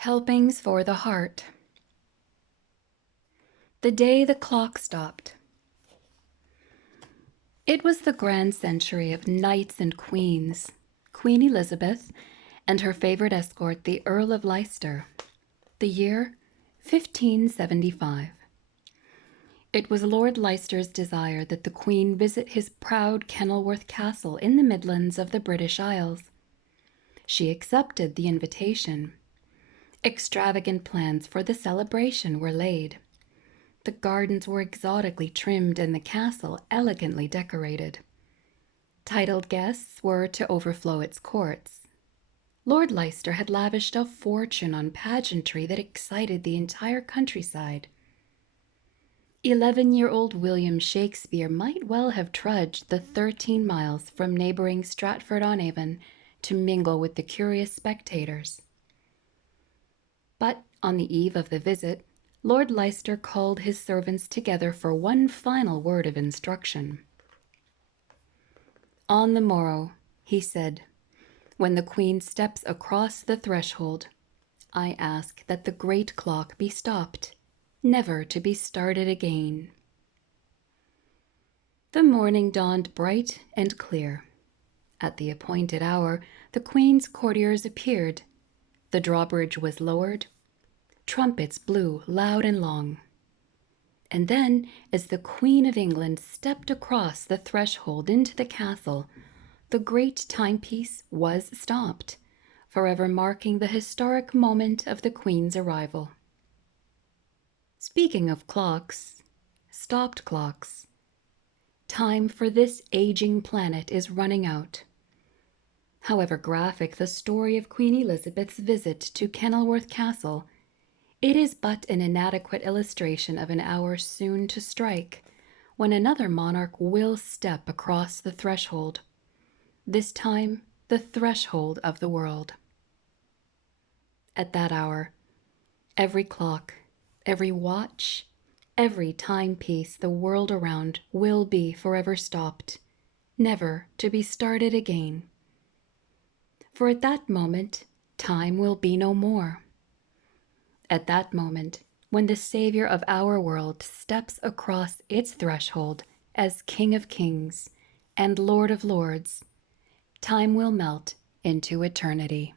Helpings for the Heart. The day the clock stopped. It was the grand century of knights and queens, Queen Elizabeth and her favorite escort, the Earl of Leicester. The year 1575. It was Lord Leicester's desire that the Queen visit his proud Kenilworth Castle in the Midlands of the British Isles. She accepted the invitation. Extravagant plans for the celebration were laid. The gardens were exotically trimmed and the castle elegantly decorated. Titled guests were to overflow its courts. Lord Leicester had lavished a fortune on pageantry that excited the entire countryside. 11-year-old William Shakespeare might well have trudged the 13 miles from neighboring Stratford-on-Avon to mingle with the curious spectators. But on the eve of the visit, Lord Leicester called his servants together for one final word of instruction. "On the morrow," he said, "when the Queen steps across the threshold, I ask that the great clock be stopped, never to be started again." The morning dawned bright and clear. At the appointed hour, the Queen's courtiers appeared. The drawbridge was lowered. Trumpets blew loud and long. And then, as the Queen of England stepped across the threshold into the castle, the great timepiece was stopped, forever marking the historic moment of the Queen's arrival. Speaking of clocks, stopped clocks, time for this aging planet is running out. However graphic the story of Queen Elizabeth's visit to Kenilworth Castle, it is but an inadequate illustration of an hour soon to strike, when another monarch will step across the threshold, this time the threshold of the world. At that hour, every clock, every watch, every timepiece the world around will be forever stopped, never to be started again. For at that moment, time will be no more. At that moment, when the Savior of our world steps across its threshold as King of Kings and Lord of Lords, time will melt into eternity.